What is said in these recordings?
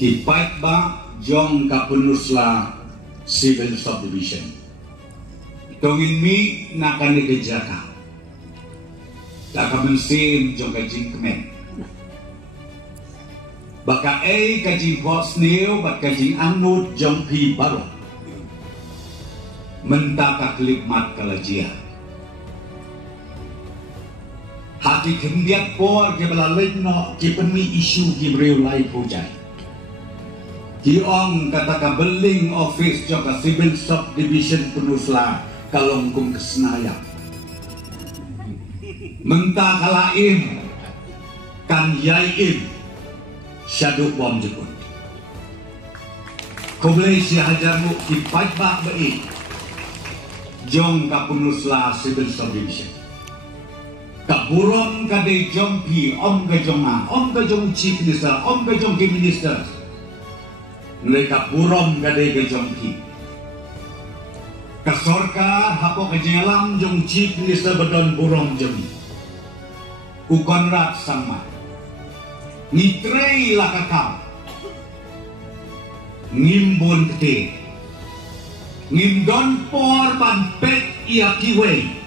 Ki Paik Ba Jong Kapunusla Civil Subdivision. Tongin mi nakan ni kejaka. Takabensin jong kajing kemen. Baka kajing Port Snail bat kajing anut jong pi baro. Mentaka kelipmat kalajia. Hati kendiat por ke belaleng no ki pemi isu ki breu lai pujai. Ki ong kata beling office jong Civil Subdivision Penusla Kalongkung Kesenaya. Mentah kalaim kan yaim syaduk bom jepun. Kau boleh si hajarmu ki Paik Ba bei jong Kapunusla Civil Subdivision. Kaburom kadai jong pi om ka jong chief minister, om ka jong minister. Mereka burom kadai ka jong pi. Kasorka hapo kajelang jong chief minister bedon burom jemi. Ukon rat sama. Nitrei lakakam. Ngimbon kete. Ngimdon por ban pek ia kiwei.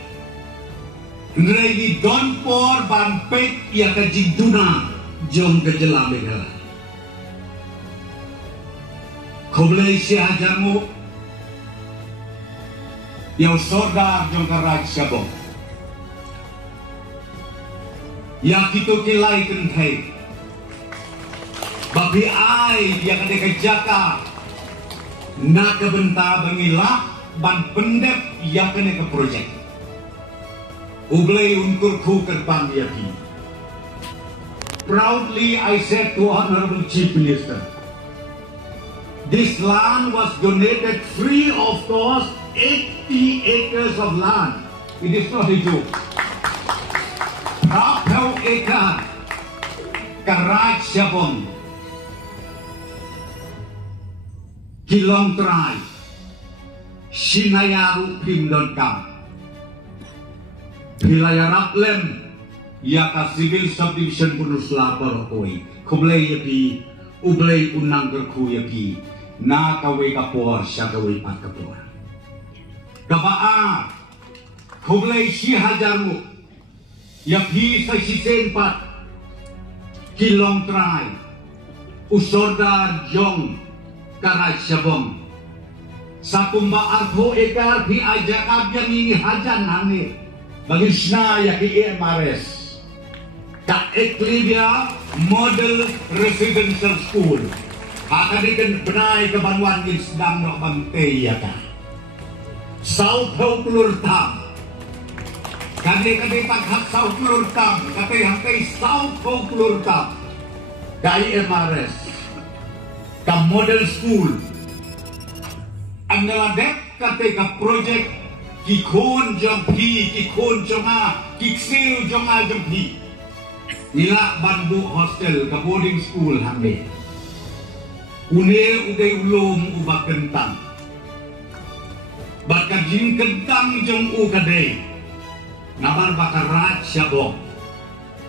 Nrei don por ban pek ia kajing duna jong kejelang negara. Kau boleh si hajarmu yang sodar jong karaj sabong. Yang kita kilai kentai. Babi ai dia kena kejaka. Nak kebenta bangila ban pendep yang kena ke projek. Ublay unkur ku kerbang dia pi. Proudly I said to Honorable Chief Minister, this land was donated free of cost, 80 acres of land. It is not a joke. Berapa ekar Karaj Sabong, Kilong Trai, Sinayaru Pindon Kam, Pilayarap Lem, Yaka Civil Subdivision Punusla Barokoi, Kublay Yapi, Ublay Unang Kerku Yapi, Na Kaway Kapor, Syakaway Patkapor. Kabaa, Kublay Si Hajarmu, Yapi sa sisenpat, Kilong Trai, Usordar Jong, Karaj Sabong. Sakumba arto ekar pi ajak abjang ini hajan hane. Bagi snaya ki EMRS. Ka Eklibia Model Residential School. Akadikan benai kebanuan in sedang no bangtei ya ka. South Hawklur Tam. Kade paghak South Hawklur Tam. Kate South Hawklur Tam. Ka EMRS. Ka Model School. Ang naladep kate ka project kikon jong pi, kikon jonga, kiksil jonga jong pi. Nila bandu hostel ka boarding school hambe. Une uday ulom ubak kentang. Baka jing kentang jong u kadai. Nabar baka Raj Sabong.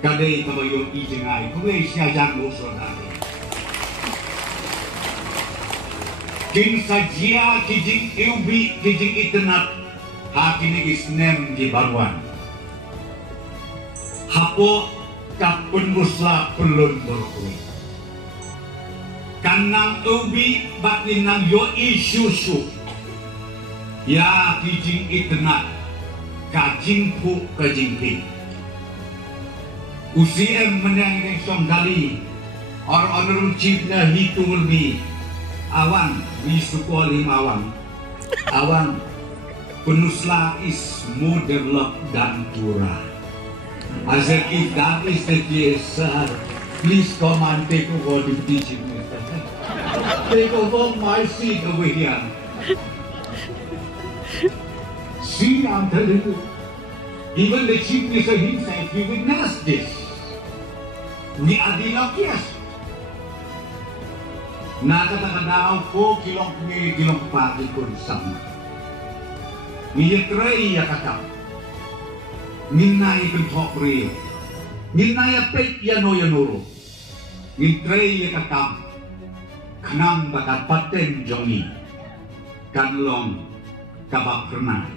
Kadai kabayon ijengai. Kuway siya jang usodari. King sajia kijing iubi kijing itenat. Hakini isnem di baruan. Hapo kapun musla pelun borokui. Kanang ubi batin nang yo isusu. Ya kijing itenat. Kajing pu kajing pi. UCM menang som dali. Honorable Chief na hitung lebih. Awan, wisukolim awan. Awan. Penusla is more developed than Pura. I said, if that is the case, sir, please come and take over the teaching. Take over my seat over here. See, I'm telling you, even the chief minister himself, he witnessed this. Ni Adilak, yes. Nakatagadaw ko kilong pati ko sama. Niyatray yakakap. Ninay kentok rin. Ninay apet yano yanuro. Nitray yakakap. Kenang bakat paten jongi. Kanlong kabak pernah.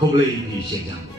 Koblei di sejam.